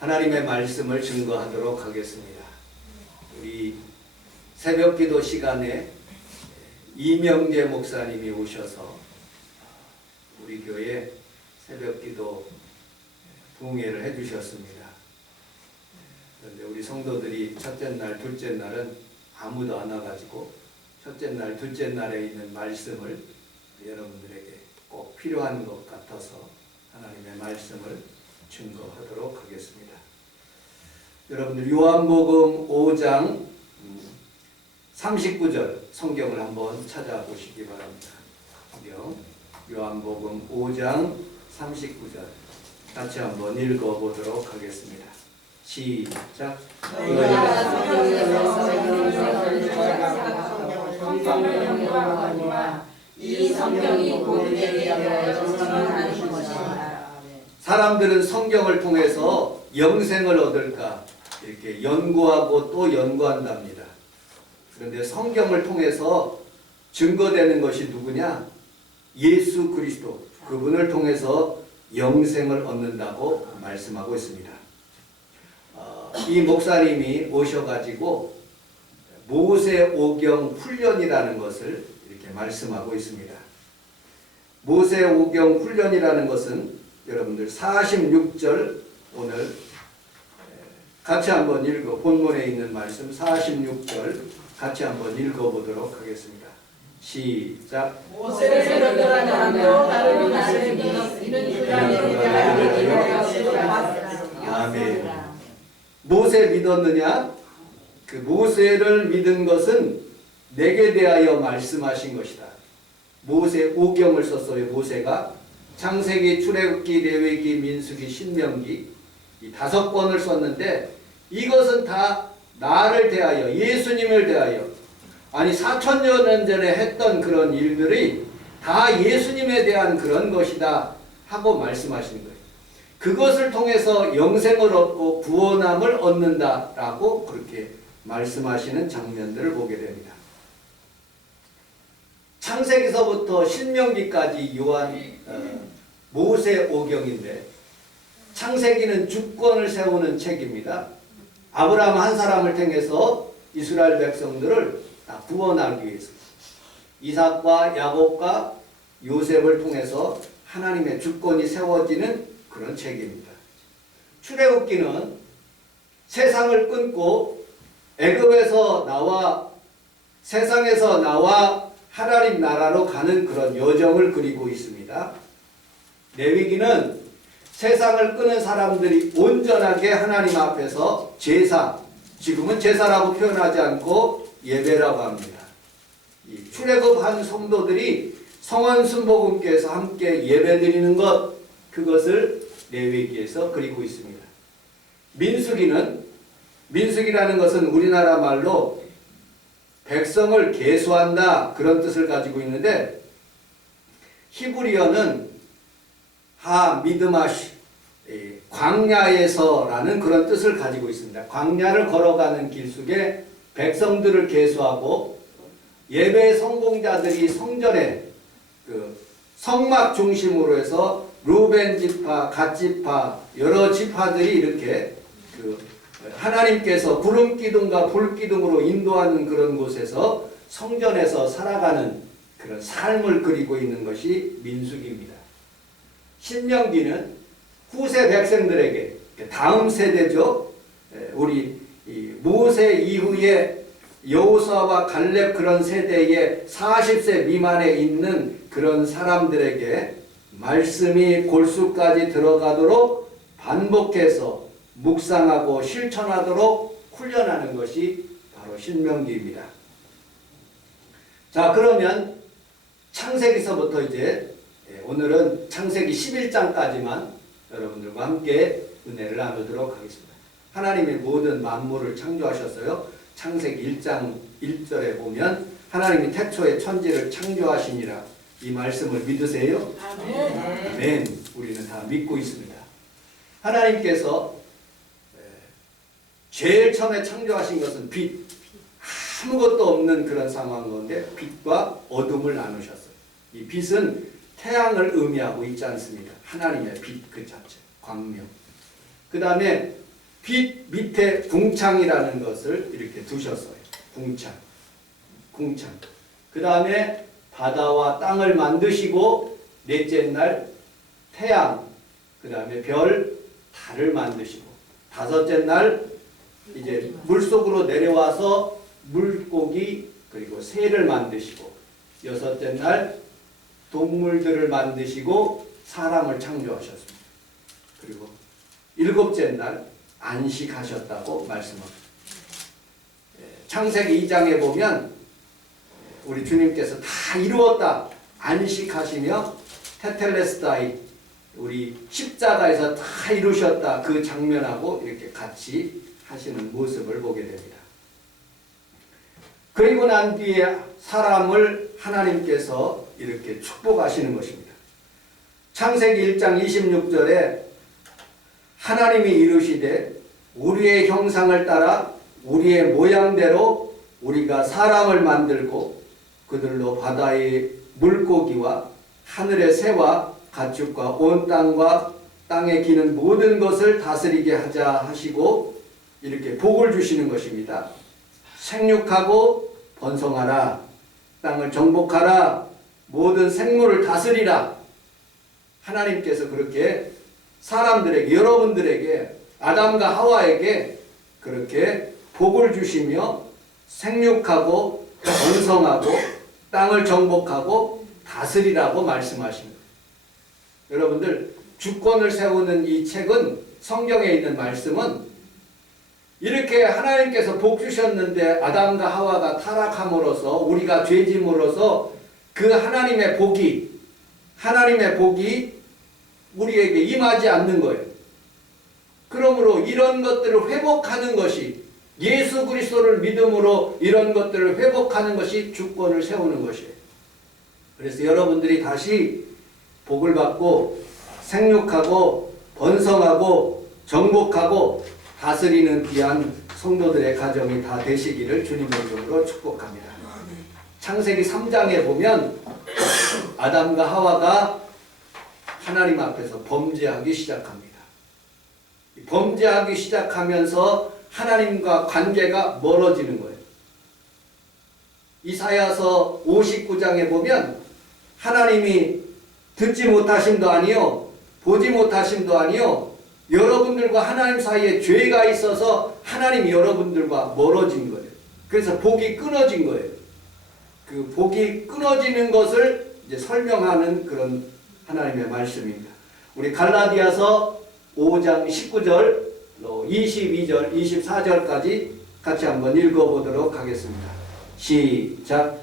하나님의 말씀을 증거하도록 하겠습니다. 우리 새벽기도 시간에 이명재 목사님이 오셔서 우리 교회 새벽기도 부흥회를 해주셨습니다. 그런데 우리 성도들이 첫째 날, 둘째 날은 아무도 안 와가지고 첫째 날, 둘째 날에 있는 말씀을 여러분들에게 꼭 필요한 것 같아서 하나님의 말씀을 증거하도록 하겠습니다. 여러분들 요한복음 5장 39절 성경을 한번 찾아보시기 바랍니다. 요한복음 5장 39절 같이 한번 읽어보도록 하겠습니다. 시작. 이 성경이 곧 내게 증언하는 것이다. 사람들은 성경을 통해서 영생을 얻을까 이렇게 연구하고 또 연구한답니다. 그런데 성경을 통해서 증거되는 것이 누구냐? 예수 그리스도, 그분을 통해서 영생을 얻는다고 말씀하고 있습니다. 이 목사님이 오셔가지고 모세오경 훈련이라는 것을 이렇게 말씀하고 있습니다. 모세오경 훈련이라는 것은 여러분들 46절 오늘 같이 한번 본문에 있는 말씀 46절 같이 한번 읽어보도록 하겠습니다. 시작. 모세를 믿었던 사람도 다른 나를 믿는 아멘. 모세 믿었느냐? 그 모세를 믿은 것은 내게 대하여 말씀하신 것이다. 모세 오경을 썼어요. 모세가 창세기, 출애굽기, 레위기, 민수기, 신명기 이 5권을 썼는데 이것은 다 나를 대하여, 예수님을 대하여, 아니 4000년 전에 했던 그런 일들이 다 예수님에 대한 그런 것이다 하고 말씀하시는 거예요. 그것을 통해서 영생을 얻고 구원함을 얻는다라고 그렇게 말씀하시는 장면들을 보게 됩니다. 창세기서부터 신명기까지 모세오경인데 창세기는 주권을 세우는 책입니다. 아브라함 한 사람을 통해서 이스라엘 백성들을 다 구원하기 위해서 이삭과 야곱과 요셉을 통해서 하나님의 주권이 세워지는 그런 책입니다. 출애굽기는 세상을 끊고 애굽에서 나와 세상에서 나와 하나님 나라로 가는 그런 여정을 그리고 있습니다. 레위기는 세상을 끄는 사람들이 온전하게 하나님 앞에서 제사, 지금은 제사라고 표현하지 않고 예배라고 합니다. 이 출애굽한 성도들이 성원 순복음께서 함께 예배드리는 것, 그것을 레위기에서 그리고 있습니다. 민수기라는 것은 우리나라 말로 백성을 계수한다 그런 뜻을 가지고 있는데 히브리어는 미드마시 광야에서라는 그런 뜻을 가지고 있습니다. 광야를 걸어가는 길 속에 백성들을 계수하고 예배 성공자들이 성전에 그 성막 중심으로 해서 루벤 지파, 갓 지파 여러 지파들이 이렇게 그 하나님께서 구름 기둥과 불 기둥으로 인도하는 그런 곳에서 성전에서 살아가는 그런 삶을 그리고 있는 것이 민수기입니다. 신명기는 후세 백성들에게 다음 세대죠. 우리 모세 이후에 여호수아와 갈렙 그런 세대의 40세 미만에 있는 그런 사람들에게 말씀이 골수까지 들어가도록 반복해서 묵상하고 실천하도록 훈련하는 것이 바로 신명기입니다. 자, 그러면 창세기서부터 이제 오늘은 창세기 11장까지만 여러분들과 함께 은혜를 나누도록 하겠습니다. 하나님이 모든 만물을 창조하셨어요. 창세기 1장 1절에 보면 하나님이 태초에 천지를 창조하시니라. 이 말씀을 믿으세요? 아멘. 우리는 다 믿고 있습니다. 하나님께서 제일 처음에 창조하신 것은 빛, 아무것도 없는 그런 상황 가운데 빛과 어둠을 나누셨어요. 이 빛은 태양을 의미하고 있지 않습니다. 하나님의 빛 그 자체, 광명. 그 다음에 빛 밑에 궁창이라는 것을 이렇게 두셨어요. 궁창. 그 다음에 바다와 땅을 만드시고 넷째 날 태양, 그 다음에 별, 달을 만드시고 다섯째 날 이제 물속으로 내려와서 물고기 그리고 새를 만드시고 여섯째 날 동물들을 만드시고 사람을 창조하셨습니다. 그리고 일곱째 날 안식하셨다고 말씀합니다. 창세기 2장에 보면 우리 주님께서 다 이루었다 안식하시며 테텔레스타이 우리 십자가에서 다 이루셨다 그 장면하고 이렇게 같이 하시는 모습을 보게 됩니다. 그리고 난 뒤에 사람을 하나님께서 이렇게 축복하시는 것입니다. 창세기 1장 26절에 하나님이 이루시되 우리의 형상을 따라 우리의 모양대로 우리가 사람을 만들고 그들로 바다의 물고기와 하늘의 새와 가축과 온 땅과 땅에 기는 모든 것을 다스리게 하자 하시고 이렇게 복을 주시는 것입니다. 생육하고 번성하라, 땅을 정복하라, 모든 생물을 다스리라. 하나님께서 그렇게 사람들에게, 여러분들에게, 아담과 하와에게 그렇게 복을 주시며 생육하고 번성하고 땅을 정복하고 다스리라고 말씀하십니다. 여러분들 주권을 세우는 이 책은 성경에 있는 말씀은 이렇게 하나님께서 복 주셨는데 아담과 하와가 타락함으로써 우리가 죄짐으로써 그 하나님의 복이 우리에게 임하지 않는 거예요. 그러므로 이런 것들을 회복하는 것이 예수 그리스도를 믿음으로 이런 것들을 회복하는 것이 주권을 세우는 것이에요. 그래서 여러분들이 다시 복을 받고 생육하고 번성하고 정복하고 다스리는 귀한 성도들의 가정이 다 되시기를 주님의 이름으로 축복합니다. 창세기 3장에 보면 아담과 하와가 하나님 앞에서 범죄하기 시작합니다. 범죄하기 시작하면서 하나님과 관계가 멀어지는 거예요. 이사야서 59장에 보면 하나님이 듣지 못하심도 아니요 보지 못하심도 아니요 여러분들과 하나님 사이에 죄가 있어서 하나님이 여러분들과 멀어진 거예요. 그래서 복이 끊어진 거예요. 그 복이 끊어지는 것을 이제 설명하는 그런 하나님의 말씀입니다. 우리 갈라디아서 5장 19절, 22절, 24절까지 같이 한번 읽어보도록 하겠습니다. 시작.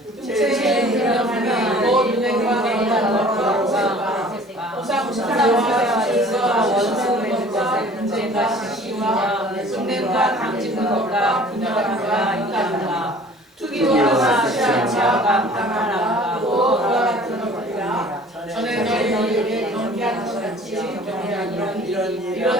투기와 사치와 방탕함과 또 그와 같은 것이라 전에 너희들이 경계하는 것 같이 이런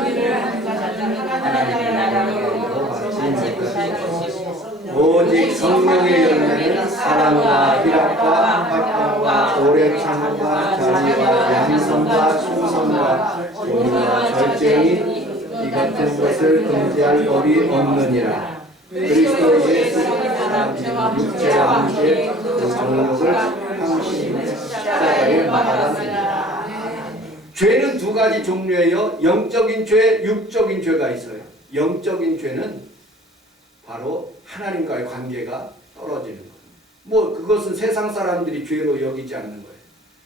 일을 하는 자는 하나님의 나라로 받지 못할 것이고 오직 성령의 열매는 사랑과 희락과 화평과 오래 참음과 자비와 양성과 충성과 온유와 절제니 이 같은 것을 금지할 법이 없느니라. 그리스도 예수 육체와 함께 그 정욕을 항심의 십자가에 받았습니다. 죄는 두 가지 종류예요. 영적인 죄, 육적인 죄가 있어요. 영적인 죄는 바로 하나님과의 관계가 떨어지는 거예요. 뭐 그것은 세상 사람들이 죄로 여기지 않는 거예요.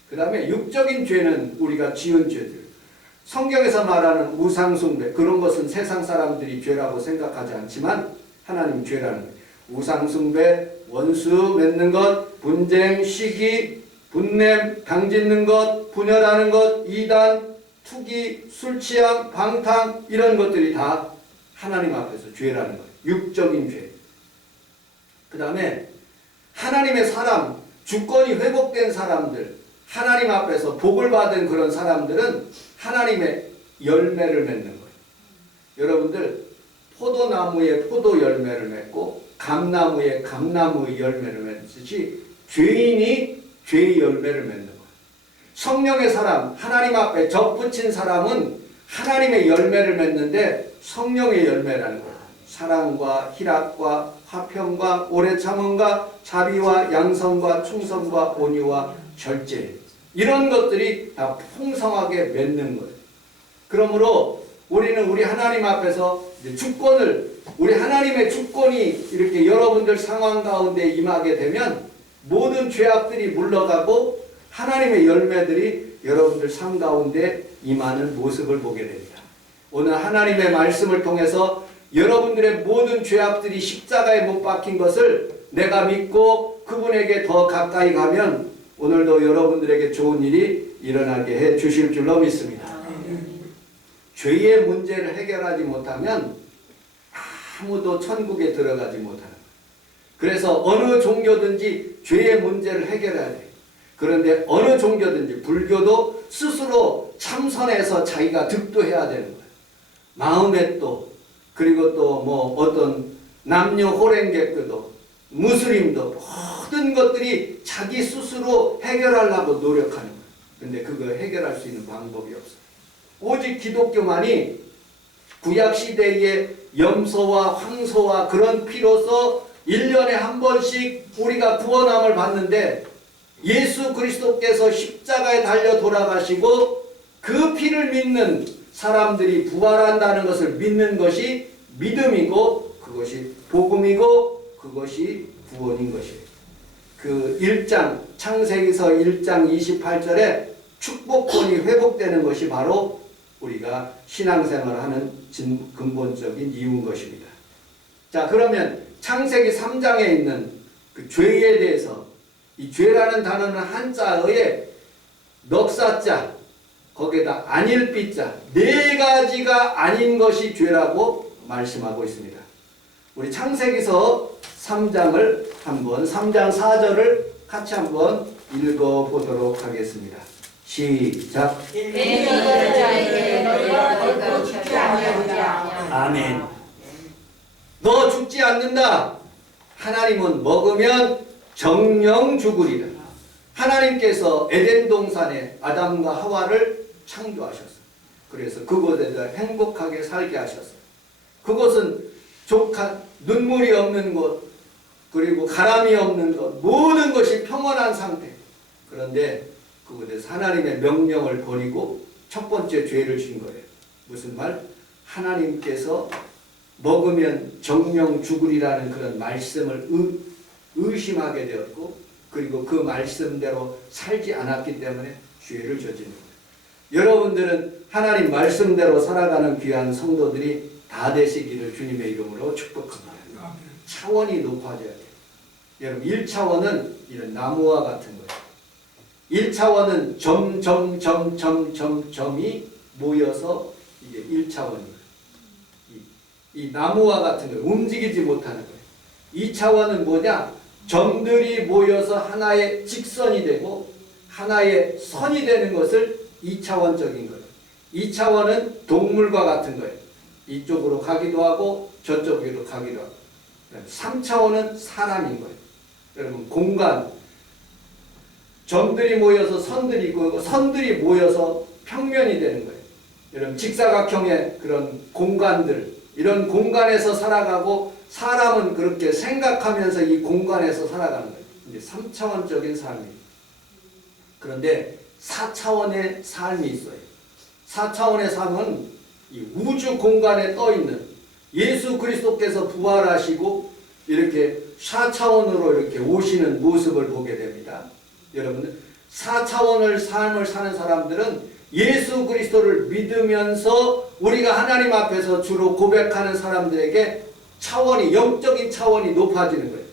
그 다음에 육적인 죄는 우리가 지은 죄들. 성경에서 말하는 우상숭배 그런 것은 세상 사람들이 죄라고 생각하지 않지만 하나님 죄라는 거예요. 우상숭배, 원수 맺는 것, 분쟁, 시기, 분냄, 당짓는 것, 분열하는 것, 이단, 투기, 술취함, 방탕 이런 것들이 다 하나님 앞에서 죄라는 거예요. 육적인 죄. 그 다음에 하나님의 사람, 주권이 회복된 사람들, 하나님 앞에서 복을 받은 그런 사람들은 하나님의 열매를 맺는 거예요. 여러분들 포도나무에 포도 열매를 맺고 감나무에 감나무의 열매를 맺듯이 죄인이 죄의 열매를 맺는 거예요. 성령의 사람, 하나님 앞에 접붙인 사람은 하나님의 열매를 맺는데 성령의 열매라는 거예요. 사랑과 희락과 화평과 오래 참음과 자비와 양선과 충성과 온유와 절제, 이런 것들이 다 풍성하게 맺는 거예요. 그러므로 우리는 우리 하나님 앞에서 이제 주권을, 우리 하나님의 주권이 이렇게 여러분들 상황 가운데 임하게 되면 모든 죄악들이 물러가고 하나님의 열매들이 여러분들 삶 가운데 임하는 모습을 보게 됩니다. 오늘 하나님의 말씀을 통해서 여러분들의 모든 죄악들이 십자가에 못 박힌 것을 내가 믿고 그분에게 더 가까이 가면 오늘도 여러분들에게 좋은 일이 일어나게 해 주실 줄로 믿습니다. 죄의 문제를 해결하지 못하면 아무도 천국에 들어가지 못하는 거예요. 그래서 어느 종교든지 죄의 문제를 해결해야 돼요. 그런데 어느 종교든지, 불교도 스스로 참선해서 자기가 득도해야 되는 거예요. 마음의 도, 그리고 또 뭐 어떤 남녀 호랭개교도, 무슬림도 모든 것들이 자기 스스로 해결하려고 노력하는 거예요. 근데 그거 해결할 수 있는 방법이 없어요. 오직 기독교만이 구약시대의 염소와 황소와 그런 피로서 1년에 한 번씩 우리가 구원함을 받는데, 예수 그리스도께서 십자가에 달려 돌아가시고 그 피를 믿는 사람들이 부활한다는 것을 믿는 것이 믿음이고, 그것이 복음이고, 그것이 구원인 것이에요. 그 1장, 창세기서 1장 28절에 축복권이 회복되는 것이 바로 우리가 신앙생활을 하는 근본적인 이유인 것입니다. 자, 그러면 창세기 3장에 있는 그 죄에 대해서, 이 죄라는 단어는 한자어에 넉사자, 거기에다 안일비자, 네 가지가 아닌 것이 죄라고 말씀하고 있습니다. 우리 창세기서 3장을 한번, 3장 4절을 같이 한번 읽어보도록 하겠습니다. 시작. 아멘. 너 죽지 않는다. 하나님은 먹으면 정령 죽으리라. 하나님께서 에덴 동산에 아담과 하와를 창조하셨어요. 그래서 그곳에서 행복하게 살게 하셨어요. 그곳은 족한 눈물이 없는 곳, 그리고 가람이 없는 곳, 모든 것이 평온한 상태. 그런데 그곳에서 하나님의 명령을 버리고 첫 번째 죄를 진 거예요. 무슨 말? 하나님께서 먹으면 정령 죽으리라는 그런 말씀을 의심하게 되었고, 그리고 그 말씀대로 살지 않았기 때문에 죄를 저지른 거예요. 여러분들은 하나님 말씀대로 살아가는 귀한 성도들이 다 되시기를 주님의 이름으로 축복합니다. 차원이 높아져야 돼요. 여러분, 1차원은 이런 나무와 같은 거예요. 1차원은 점이 모여서 이게 1차원이에요. 이 나무와 같은 거예요. 움직이지 못하는 거예요. 2차원은 뭐냐? 점들이 모여서 하나의 직선이 되고 하나의 선이 되는 것을 2차원적인 거예요. 2차원은 동물과 같은 거예요. 이쪽으로 가기도 하고 저쪽으로 가기도 하고. 3차원은 사람인 거예요. 여러분, 공간, 점들이 모여서 선들이 있고 선들이 모여서 평면이 되는 거예요. 여러분, 직사각형의 그런 공간들, 이런 공간에서 살아가고 사람은 그렇게 생각하면서 이 공간에서 살아가는 거예요. 이제 3차원적인 삶이에요. 그런데 4차원의 삶이 있어요. 4차원의 삶은 이 우주 공간에 떠 있는 예수 그리스도께서 부활하시고 이렇게 4차원으로 이렇게 오시는 모습을 보게 됩니다. 여러분, 4차원의 삶을 사는 사람들은 예수 그리스도를 믿으면서 우리가 하나님 앞에서 주로 고백하는 사람들에게 차원이, 영적인 차원이 높아지는 거예요.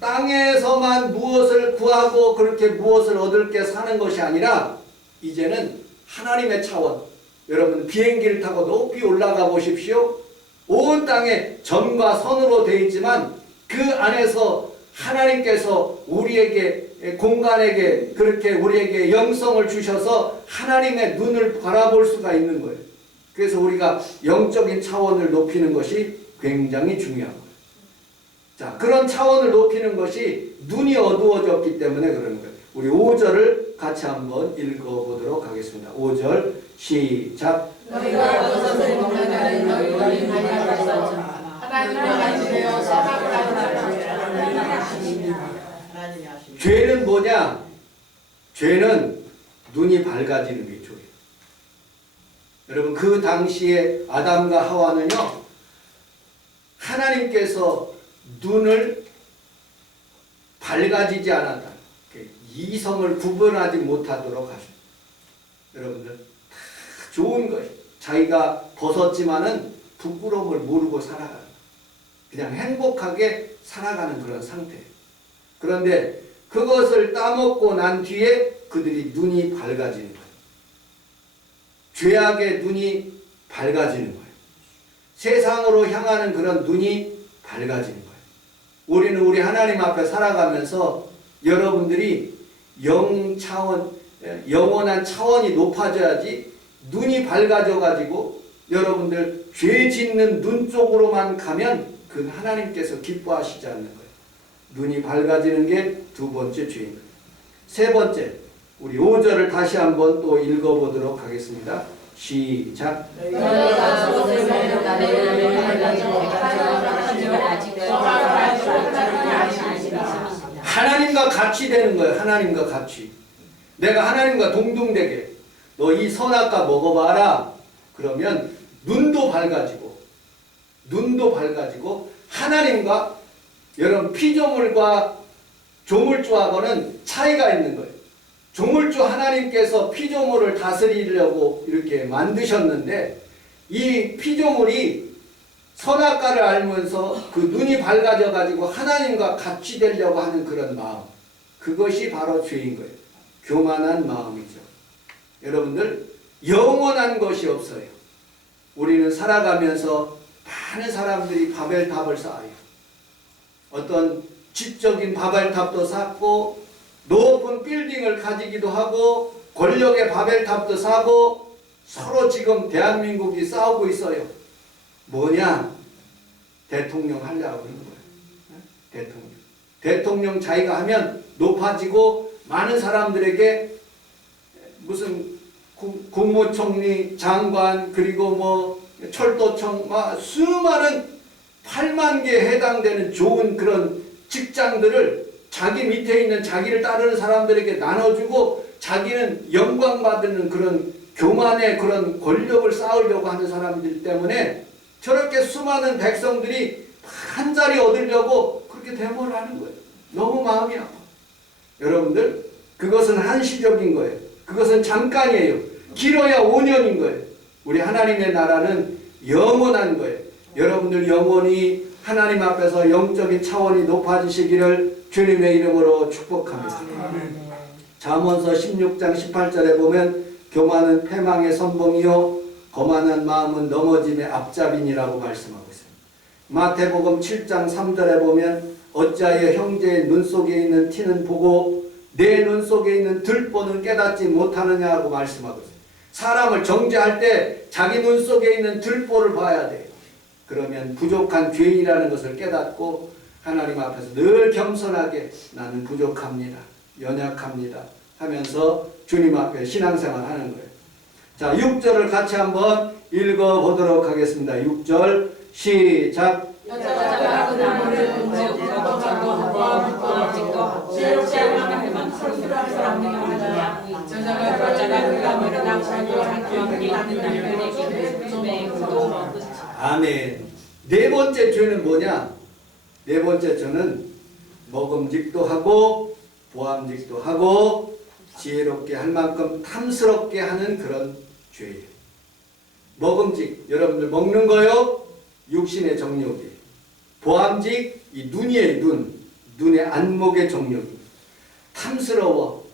땅에서만 무엇을 구하고 그렇게 무엇을 얻을 게 사는 것이 아니라 이제는 하나님의 차원. 여러분, 비행기를 타고 높이 올라가 보십시오. 온 땅에 점과 선으로 되어 있지만 그 안에서 하나님께서 우리에게, 공간에게 그렇게 우리에게 영성을 주셔서 하나님의 눈을 바라볼 수가 있는 거예요. 그래서 우리가 영적인 차원을 높이는 것이 굉장히 중요한 거예요. 자, 그런 차원을 높이는 것이 눈이 어두워졌기 때문에 그러는 거예요. 우리 5절을 같이 한번 읽어보도록 하겠습니다. 5절 시작. 너희가 버섯을 먹는 날은 너희들이 밝아져서 하나님을 같이 되어 선악을 하는 죄는 뭐냐? 죄는 눈이 밝아지는 게 죄예요. 여러분 그 당시에 아담과 하와는요 하나님께서 눈을 밝아지지 않았다. 이성을 구분하지 못하도록 하셨다. 여러분들 다 좋은 것이 자기가 벗었지만은 부끄러움을 모르고 살아가는 그냥 행복하게 살아가는 그런 상태예요. 그런데 그것을 따먹고 난 뒤에 그들이 눈이 밝아지는 거예요. 죄악의 눈이 밝아지는 거예요. 세상으로 향하는 그런 눈이 밝아지는 거예요. 우리는 우리 하나님 앞에 살아가면서 여러분들이 영원한 차원이 높아져야지 눈이 밝아져 가지고 여러분들 죄 짓는 눈 쪽으로만 가면 그 하나님께서 기뻐하시지 않는 거예요. 눈이 밝아지는 게 두 번째 죄인 거예요. 세 번째, 우리 5절을 다시 한번 또 읽어보도록 하겠습니다. 시작. 하나님과 같이 되는 거예요. 하나님과 같이. 내가 하나님과 동등되게 너 이 선악과 먹어봐라. 그러면 눈도 밝아지고 하나님과 여러분 피조물과 조물주하고는 차이가 있는 거예요. 조물주 하나님께서 피조물을 다스리려고 이렇게 만드셨는데 이 피조물이 선악과를 알면서 그 눈이 밝아져 가지고 하나님과 같이 되려고 하는 그런 마음, 그것이 바로 죄인 거예요. 교만한 마음이죠. 여러분들 영원한 것이 없어요. 우리는 살아가면서 많은 사람들이 바벨탑을 쌓아요. 어떤 지적인 바벨탑도 쌓고 높은 빌딩을 가지기도 하고 권력의 바벨탑도 쌓고 서로 지금 대한민국이 싸우고 있어요. 뭐냐? 대통령 하려고 하는 거예요. 대통령 자기가 하면 높아지고 많은 사람들에게 무슨 국무총리, 장관, 그리고 뭐 철도청, 수많은 8만 개에 해당되는 좋은 그런 직장들을 자기 밑에 있는 자기를 따르는 사람들에게 나눠주고 자기는 영광받는 그런 교만의 그런 권력을 쌓으려고 하는 사람들 때문에 저렇게 수많은 백성들이 한 자리 얻으려고 그렇게 데모를 하는 거예요. 너무 마음이 아파. 여러분들 그것은 한시적인 거예요. 그것은 잠깐이에요. 길어야 5년인 거예요. 우리 하나님의 나라는 영원한 거예요. 여러분들 영원히 하나님 앞에서 영적인 차원이 높아지시기를 주님의 이름으로 축복합니다. 잠언서 16장 18절에 보면 교만은 패망의 선봉이요 거만한 마음은 넘어짐의 앞잡이니라고 말씀하고 있습니다. 마태복음 7장 3절에 보면 어찌하여 형제의 눈 속에 있는 티는 보고 내 눈 속에 있는 들보는 깨닫지 못하느냐고 말씀하고 있습니다. 사람을 정죄할 때 자기 눈 속에 있는 들보를 봐야 돼요. 그러면 부족한 죄인이라는 것을 깨닫고 하나님 앞에서 늘 겸손하게 나는 부족합니다. 연약합니다. 하면서 주님 앞에 신앙생활 하는 거예요. 자, 6절을 같이 한번 읽어보도록 하겠습니다. 6절 시작. 아멘. 네 번째 죄는 뭐냐? 네 번째 죄는 먹음직도 하고 보암직도 하고 지혜롭게 할 만큼 탐스럽게 하는 그런 죄예요. 먹음직, 여러분들 먹는 거요? 육신의 정욕이에요. 보암직, 이 눈이에요. 눈의 안목의 정욕이. 탐스러워.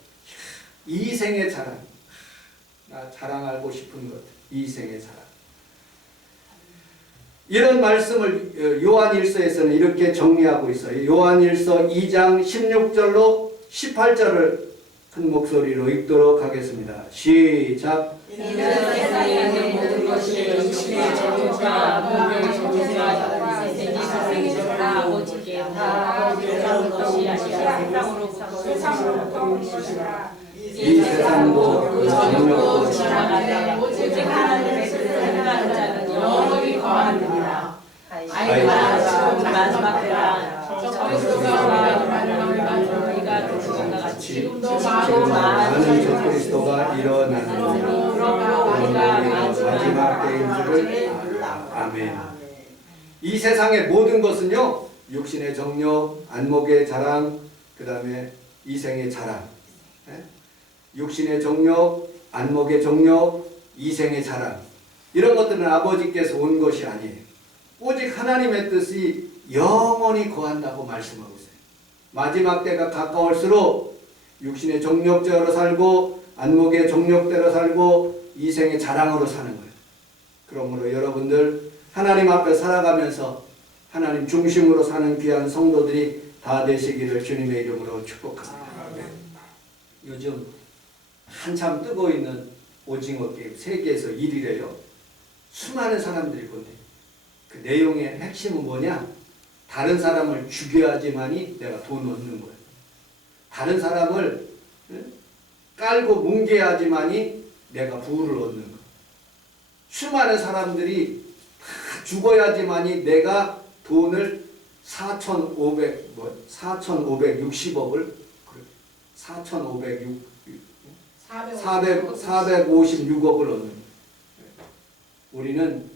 이생의 자랑. 나 자랑하고 싶은 것. 이생의 자랑. 이런 말씀을 요한일서에서는 이렇게 정리하고 있어요. 요한일서 2장 16절로 18절을 큰 목소리로 읽도록 하겠습니다. 시작. 세상에 있는 모든 것이 육신의 정욕과 몸의 정욕과 세상의 정욕과 아버지께 다 세상 것이 아니라 세상으로부터 온 것이라. 이 세상도 그 정욕도 지나가되 오직 하나님의 뜻을 행하는 자는 영원히 마지막 때라 지금도 지금 많은 많은 적그리스도가 일어나는 마지막 때인 줄을 아멘. 이 세상의 모든 것은요, 육신의 정욕, 안목의 자랑, 그 다음에 이생의 자랑. 육신의 정욕, 안목의 정욕, 이생의 자랑. 이런 것들은 아버지께서 온 것이 아니에요. 오직 하나님의 뜻이 영원히 거한다고 말씀하고 있어요. 마지막 때가 가까울수록 육신의 정욕대로 살고 안목의 정욕대로 살고 이생의 자랑으로 사는 거예요. 그러므로 여러분들 하나님 앞에 살아가면서 하나님 중심으로 사는 귀한 성도들이 다 되시기를 주님의 이름으로 축복합니다. 요즘 한참 뜨고 있는 오징어 게임 세계에서 1위래요. 수많은 사람들이 본대. 그 내용의 핵심은 뭐냐? 다른 사람을 죽여야지만이 내가 돈 얻는 거예요. 다른 사람을 깔고 뭉개야지만이 내가 부를 얻는 거예요. 수많은 사람들이 다 죽어야지만이 내가 돈을 4,560억을 456억을 얻는 거예요. 우리는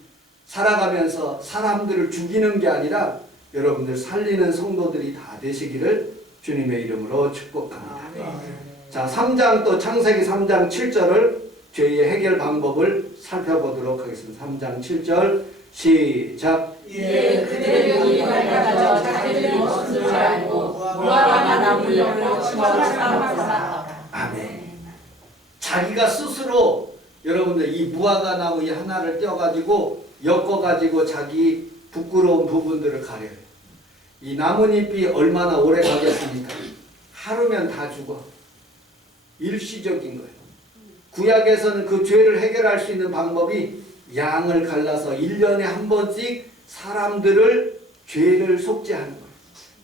살아가면서 사람들을 죽이는 게 아니라 여러분들 살리는 성도들이 다 되시기를 주님의 이름으로 축복합니다. 자, 3장 또 창세기 3장 7절을 죄의 해결 방법을 살펴보도록 하겠습니다. 3장 7절 시작. 예, 그들이 가져 자기들이 무엇인 줄 알고 무화과 나무를 엮고 침을 삼았다. 아멘. 자기가 스스로 여러분들 이 무화과 나무 이 하나를 떼어가지고 엮어가지고 자기 부끄러운 부분들을 가려요. 이 나뭇잎이 얼마나 오래 가겠습니까? 하루면 다 죽어. 일시적인 거예요. 구약에서는 그 죄를 해결할 수 있는 방법이 양을 갈라서 1년에 한 번씩 사람들을 죄를 속죄하는 거예요.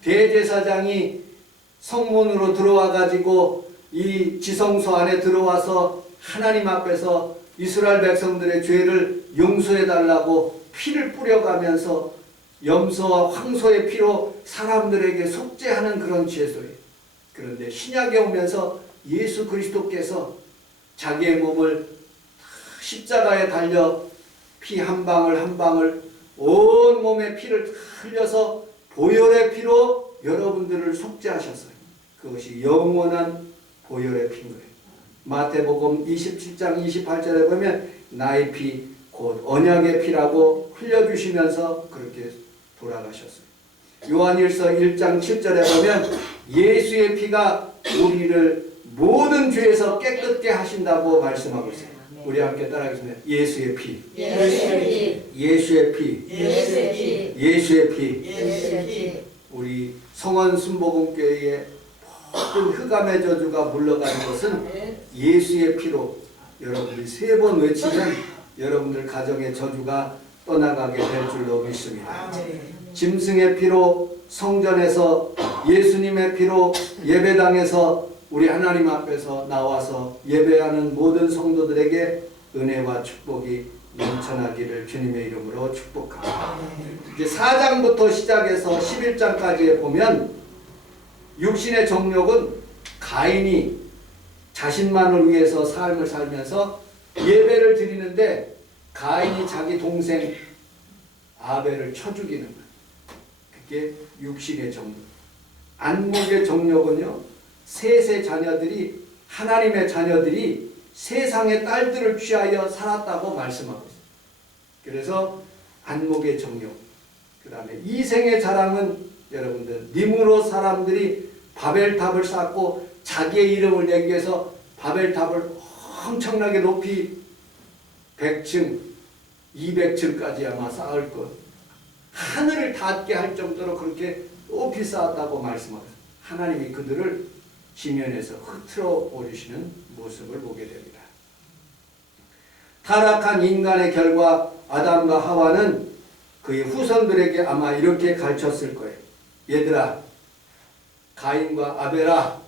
대제사장이 성문으로 들어와 가지고 이 지성소 안에 들어와서 하나님 앞에서 이스라엘 백성들의 죄를 용서해 달라고 피를 뿌려가면서 염소와 황소의 피로 사람들에게 속죄하는 그런 제도예요. 그런데 신약에 오면서 예수 그리스도께서 자기의 몸을 십자가에 달려 피 한 방울 한 방울 온 몸에 피를 흘려서 보혈의 피로 여러분들을 속죄하셨어요. 그것이 영원한 보혈의 피인 거예요. 마태복음 27장 28절에 보면 나의 피 곧 언약의 피라고 흘려주시면서 그렇게 돌아가셨어요. 요한일서 1장 7절에 보면 예수의 피가 우리를 모든 죄에서 깨끗게 하신다고 말씀하고 있어요. 우리 함께 따라하겠습니다. 예수의 피, 예수의 피, 예수의 피, 예수의 피, 예수의 피. 예수의 피. 우리 성원 순복음교회의 모든 흑암의 저주가 물러가는 것은 예수의 피로 여러분들이 3번 외치면 여러분들 가정의 저주가 떠나가게 될 줄로 믿습니다. 짐승의 피로 성전에서 예수님의 피로 예배당에서 우리 하나님 앞에서 나와서 예배하는 모든 성도들에게 은혜와 축복이 넘쳐나기를 주님의 이름으로 축복합니다. 이제 4장부터 시작해서 11장까지에 보면 육신의 정욕은 가인이 자신만을 위해서 삶을 살면서 예배를 드리는데 가인이 자기 동생 아벨을 쳐 죽이는 거예요. 그게 육신의 정욕. 안목의 정욕은요, 셋의 자녀들이 하나님의 자녀들이 세상의 딸들을 취하여 살았다고 말씀하고 있어요. 그래서 안목의 정욕. 그 다음에 이생의 자랑은 여러분들 님으로 사람들이 바벨탑을 쌓고 자기의 이름을 내기 위해서 바벨탑을 엄청나게 높이 100층, 200층까지 아마 쌓을 것. 하늘을 닿게 할 정도로 그렇게 높이 쌓았다고 말씀하셨어요. 하나님이 그들을 지면에서 흐트러 버리시는 모습을 보게 됩니다. 타락한 인간의 결과 아담과 하와는 그의 후손들에게 아마 이렇게 가르쳤을 거예요. 얘들아, 가인과 아벨아,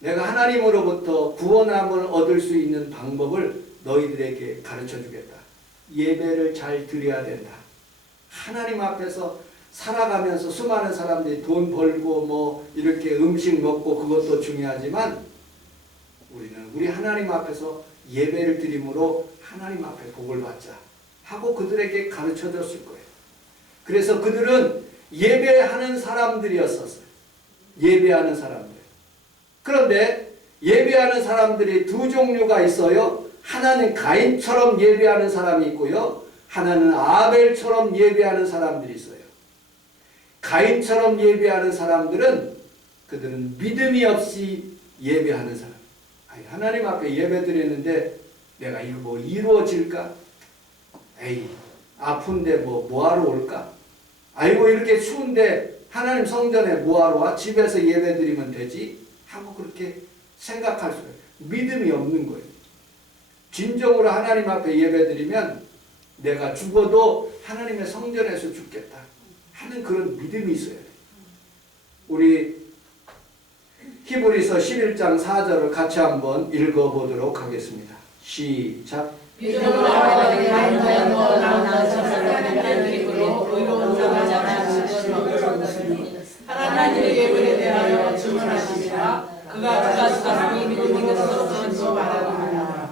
내가 하나님으로부터 구원함을 얻을 수 있는 방법을 너희들에게 가르쳐 주겠다. 예배를 잘 드려야 된다. 하나님 앞에서 살아가면서 수많은 사람들이 돈 벌고 뭐 이렇게 음식 먹고 그것도 중요하지만 우리는 우리 하나님 앞에서 예배를 드림으로 하나님 앞에 복을 받자 하고 그들에게 가르쳐 줬을 거예요. 그래서 그들은 예배하는 사람들이었었어요. 예배하는 사람들. 그런데 예배하는 사람들이 두 종류가 있어요. 하나는 가인처럼 예배하는 사람이 있고요. 하나는 아벨처럼 예배하는 사람들이 있어요. 가인처럼 예배하는 사람들은 그들은 믿음이 없이 예배하는 사람. 아니, 하나님 앞에 예배 드리는데 내가 이거 뭐 이루어질까? 에이, 아픈데 뭐하러 올까? 아이고 이렇게 추운데 하나님 성전에 뭐하러 와? 집에서 예배 드리면 되지? 하고 그렇게 생각할 수가 있어요. 믿음이 없는 거예요. 진정으로 하나님 앞에 예배 드리면 내가 죽어도 하나님의 성전에서 죽겠다 하는 그런 믿음이 있어야 돼요. 우리 히브리서 11장 4절을 같이 한번 읽어보도록 하겠습니다. 시작. 믿음으로 하나님의 하나님의 예물에 대하여 주문하시니라. 그가 주사람이 믿음이 것으로 말하노라.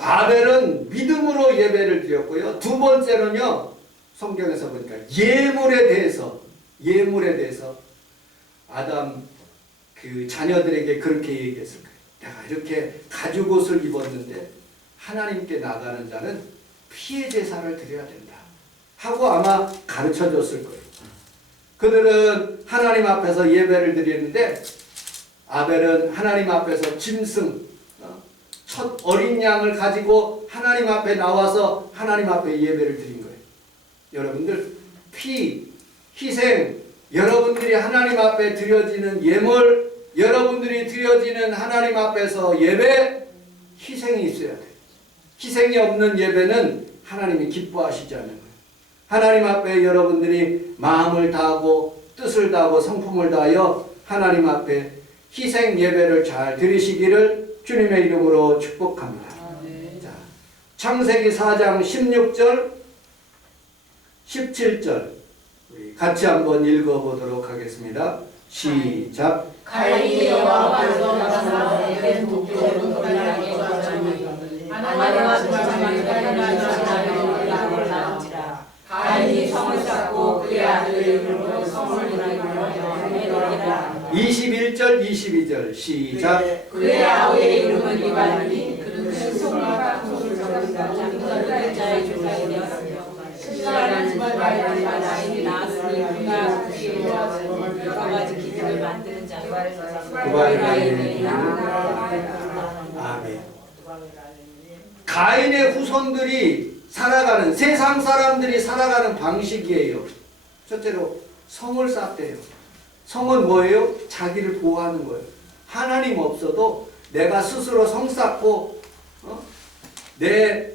아벨은 믿음으로 예배를 드렸고요. 두 번째는요, 성경에서 보니까 예물에 대해서 아담 그 자녀들에게 그렇게 얘기했을 거예요. 내가 이렇게 가죽옷을 입었는데 하나님께 나가는 자는 피의 제사를 드려야 된다 하고 아마 가르쳐 줬을 거예요. 그들은 하나님 앞에서 예배를 드리는데 아벨은 하나님 앞에서 짐승 첫 어린 양을 가지고 하나님 앞에 나와서 하나님 앞에 예배를 드린 거예요. 여러분들 피, 희생, 여러분들이 하나님 앞에 드려지는 예물, 여러분들이 드려지는 하나님 앞에서 예배, 희생이 있어야 돼요. 희생이 없는 예배는 하나님이 기뻐하시지 않는 거예요. 하나님 앞에 여러분들이 마음을 다하고 뜻을 다하고 성품을 다하여 하나님 앞에 희생 예배를 잘 드리시기를 주님의 이름으로 축복합니다. 자, 창세기 4장 16절 17절 우리 같이 한번 읽어보도록 하겠습니다. 시작. 가인이 여호와 앞에서 나가서 에덴 동쪽으로 돌아가게 하더니 하나님과 주님이 낳은지라. 가인이 성을 쌓고 그의 아들의 이름으로 성을 이루며 21절 22절 시작. 그의 아우의 이름은 이발이니 그는 손과 손을 잡은 자의 조상이 되었으며 신라는 집을 가인이 낳았으니 그가 그의 여러 가지 기둥을 만드는 아멘. 가인의 후손들이 살아가는 세상 사람들이 살아가는 방식이에요. 첫째로 성을 쌓대요. 성은 뭐예요? 자기를 보호하는 거예요. 하나님 없어도 내가 스스로 성 쌓고 내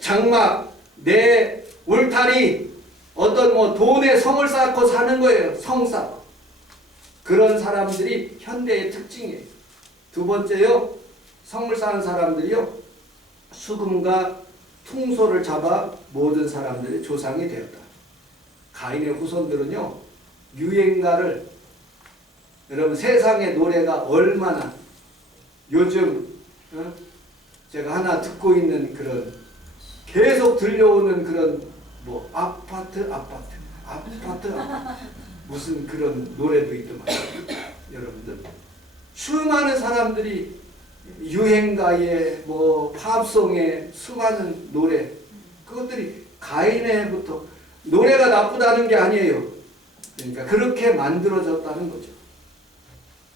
장막, 내 울타리, 어떤 돈에 성을 쌓고 사는 거예요. 성 쌓고. 그런 사람들이 현대의 특징이에요. 두 번째요. 성을 쌓은 사람들이요. 수금과 퉁소를 잡아 모든 사람들의 조상이 되었다. 가인의 후손들은요. 유행가를 여러분 세상의 노래가 얼마나 요즘 제가 하나 듣고 있는 그런 계속 들려오는 그런 아파트 무슨 그런 노래도 있더만 여러분들 수많은 사람들이 유행가에 팝송에 수많은 노래 그것들이 가인에부터 노래가 나쁘다는 게 아니에요. 그러니까 그렇게 만들어졌다는 거죠.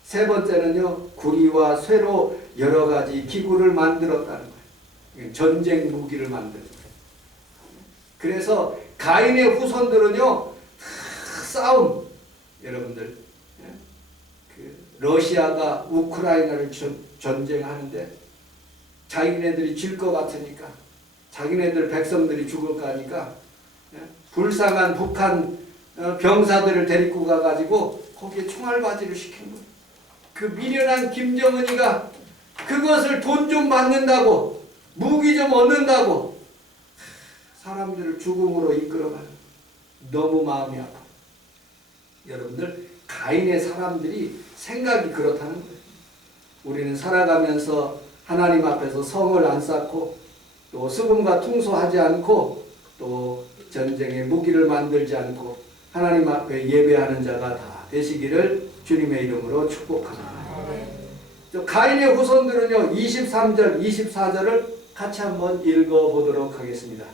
세 번째는요. 구리와 쇠로 여러 가지 기구를 만들었다는 거예요. 전쟁 무기를 만드는 거예요. 그래서 가인의 후손들은요. 싸움 여러분들 러시아가 우크라이나를 전쟁하는데 자기네들이 질 것 같으니까 자기네들 백성들이 죽을 거 하니까 불쌍한 북한 병사들을 데리고 가가지고 거기에 총알바지를 시킨 거예요. 그 미련한 김정은이가 그것을 돈 좀 받는다고 무기 좀 얻는다고 사람들을 죽음으로 이끌어가요. 너무 마음이 아파. 여러분들, 가인의 사람들이 생각이 그렇다는 거예요. 우리는 살아가면서 하나님 앞에서 성을 안 쌓고 또 수금과 통소하지 않고 또 전쟁의 무기를 만들지 않고 하나님 앞에 예배하는 자가 다 되시기를 주님의 이름으로 축복합니다. 가인의 후손들은요, 23절, 24절을 같이 한번 읽어보도록 하겠습니다.